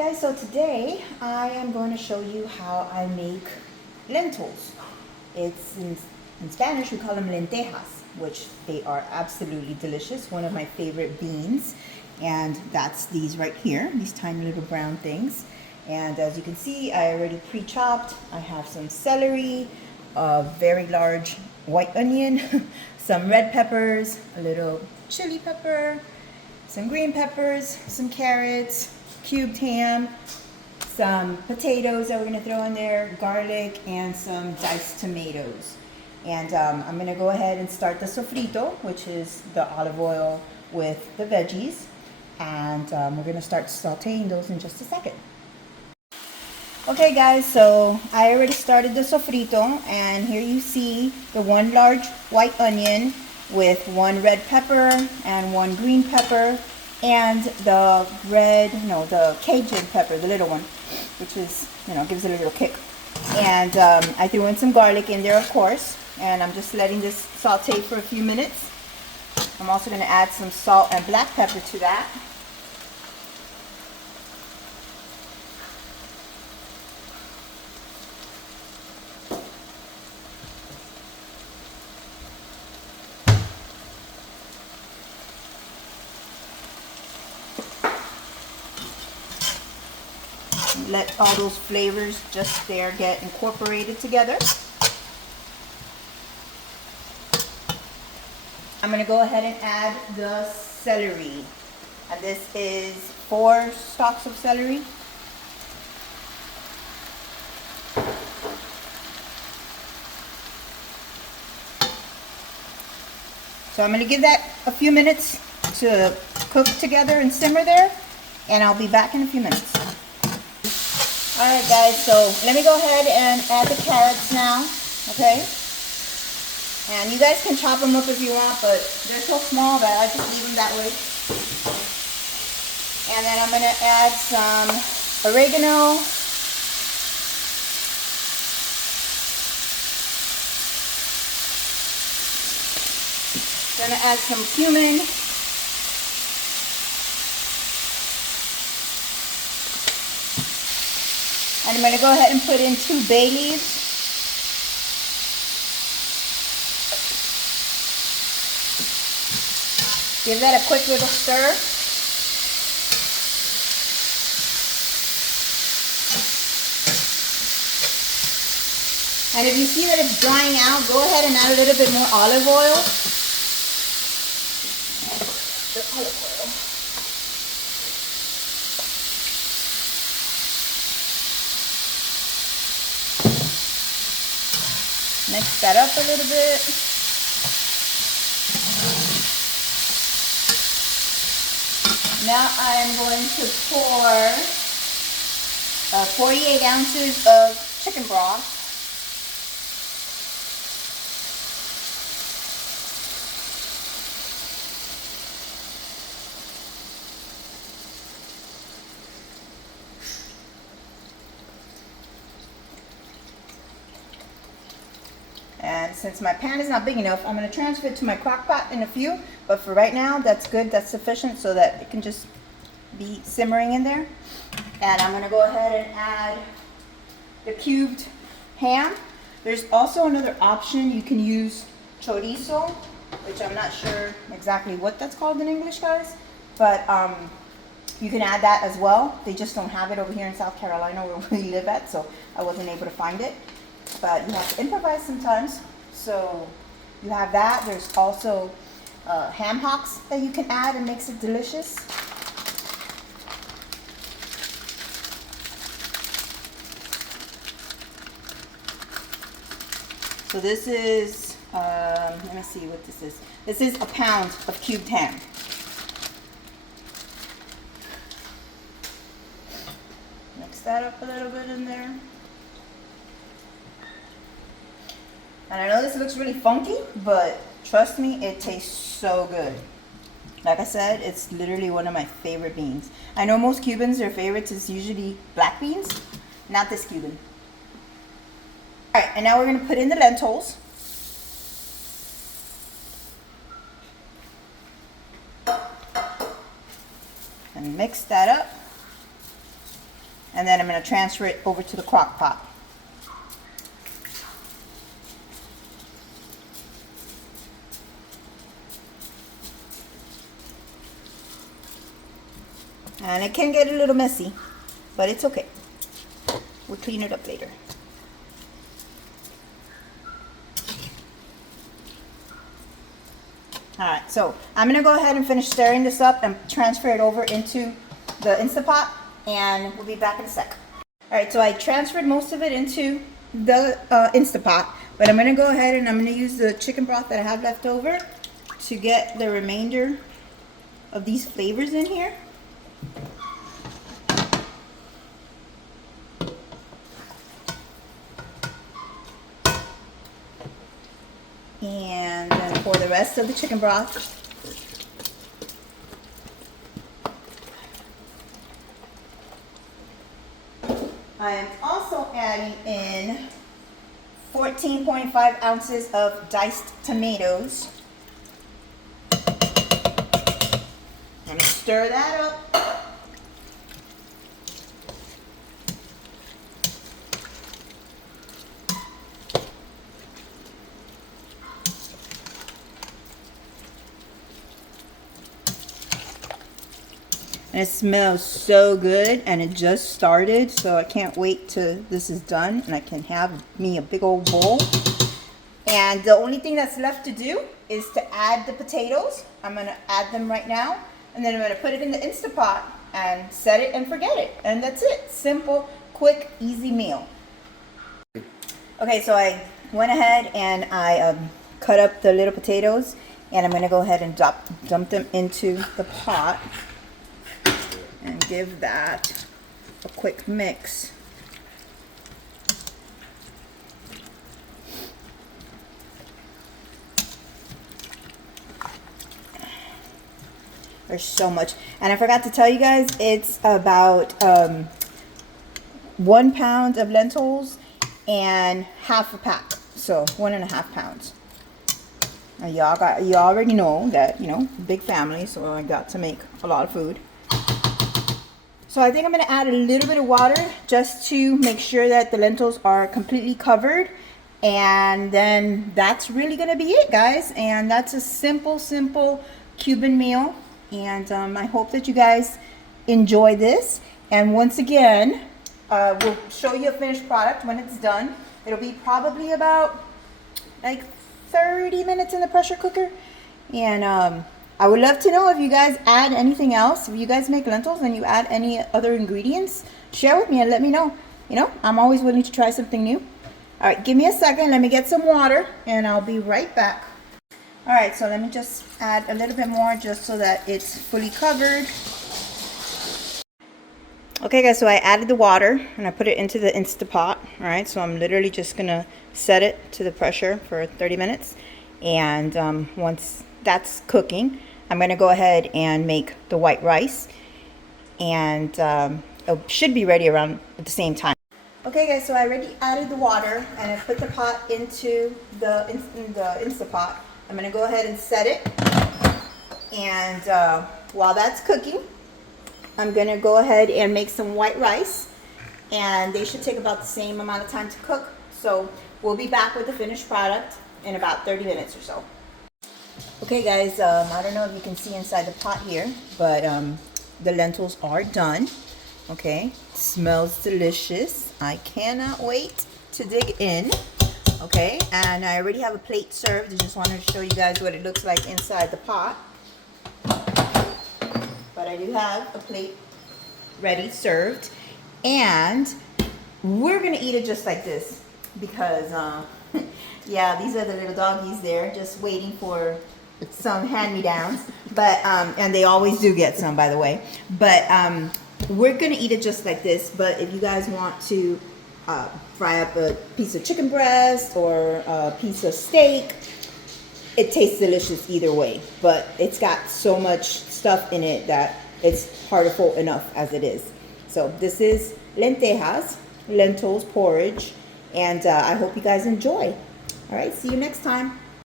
guys, so today I am going to show you how I make lentils. It's in Spanish we call them lentejas, which they are absolutely delicious. One of my favorite beans, and that's these right here, these tiny little brown things. And as you can see, I already pre-chopped. I have some celery, a very large white onion, some red peppers, a little chili pepper, some green peppers, some carrots, cubed ham, some potatoes that we're going to throw in there, garlic, and some diced tomatoes. And I'm going to go ahead and start the sofrito, which is the olive oil with the veggies. And we're going to start sauteing those in just a second. Okay guys, so I already started the sofrito, and here you see the one large white onion with one red pepper and one green pepper, and the Cajun pepper, the little one, which is, gives it a little kick. And I threw in some garlic in there, of course, and I'm just letting this saute for a few minutes. I'm also going to add some salt and black pepper to that. Let all those flavors just there get incorporated together. I'm going to go ahead and add the celery. And this is 4 stalks of celery. So I'm going to give that a few minutes to cook together and simmer there, and I'll be back in a few minutes. Alright guys, so let me go ahead and add the carrots now, okay? And you guys can chop them up if you want, but they're so small that I just leave them that way. And then I'm going to add some oregano. Going to add some cumin. And I'm going to go ahead and put in 2 bay leaves. Give that a quick little stir. And if you see that it's drying out, go ahead and add a little bit more olive oil. The olive oil. Mix that up a little bit. Now I'm going to pour 48 ounces of chicken broth. And since my pan is not big enough, I'm going to transfer it to my crock pot in a few. But for right now, that's good. That's sufficient so that it can just be simmering in there. And I'm going to go ahead and add the cubed ham. There's also another option. You can use chorizo, which I'm not sure exactly what that's called in English, guys. But you can add that as well. They just don't have it over here in South Carolina where we live at, so I wasn't able to find it. But you have to improvise sometimes. So you have that. There's also ham hocks that you can add and makes it delicious. So this is, let me see what this is. This is a pound of cubed ham. Mix that up a little bit in there. And I know this looks really funky, but trust me, it tastes so good. Like I said, it's literally one of my favorite beans. I know most Cubans, their favorites is usually black beans. Not this Cuban. Alright, and now we're going to put in the lentils. And mix that up. And then I'm going to transfer it over to the crock pot. And it can get a little messy, but it's okay. We'll clean it up later. Alright, so I'm going to go ahead and finish stirring this up and transfer it over into the Instant Pot, and we'll be back in a sec. Alright, so I transferred most of it into the Instant Pot, but I'm going to go ahead and I'm going to use the chicken broth that I have left over to get the remainder of these flavors in here. And then pour the rest of the chicken broth. I am also adding in 14.5 ounces of diced tomatoes. And stir that up. And it smells so good, and it just started, so I can't wait till this is done and I can have me a big old bowl. And the only thing that's left to do is to add the potatoes. I'm going to add them right now, and then I'm going to put it in the Instant Pot and set it and forget it. And that's it. Simple, quick, easy meal. Okay, so I went ahead and I cut up the little potatoes, and I'm going to go ahead and dump them into the pot. And give that a quick mix. There's so much. And I forgot to tell you guys, it's about 1 pound of lentils and half a pack. So 1.5 pounds. Now you already know that, you know, big family, so I got to make a lot of food. So I think I'm going to add a little bit of water just to make sure that the lentils are completely covered. And then that's really going to be it, guys. And that's a simple Cuban meal. And I hope that you guys enjoy this. And once again, we'll show you a finished product when it's done. It'll be probably about like 30 minutes in the pressure cooker. And I would love to know if you guys add anything else. If you guys make lentils and you add any other ingredients, share with me and let me know. You know, I'm always willing to try something new. All right, give me a second. Let me get some water and I'll be right back. All right, so let me just add a little bit more just so that it's fully covered. Okay, guys, so I added the water and I put it into the Instant Pot. All right, so I'm literally just going to set it to the pressure for 30 minutes. And once that's cooking, I'm going to go ahead and make the white rice, and it should be ready around at the same time. Okay guys, so I already added the water and I put the pot into the Instant Pot. I'm going to go ahead and set it, and while that's cooking, I'm going to go ahead and make some white rice, and they should take about the same amount of time to cook. So we'll be back with the finished product in about 30 minutes or so. Okay guys, I don't know if you can see inside the pot here, but the lentils are done. Okay, smells delicious. I cannot wait to dig in. Okay, and I already have a plate served. I just wanted to show you guys what it looks like inside the pot. But I do have a plate ready, served. And we're gonna eat it just like this because yeah, these are the little doggies there just waiting for some hand-me-downs, but and they always do get some, by the way. But we're gonna eat it just like this. But if you guys want to fry up a piece of chicken breast or a piece of steak, it tastes delicious either way. But it's got so much stuff in it that it's heartful enough as it is. So this is lentejas, lentils porridge, and I hope you guys enjoy. All right, see you next time.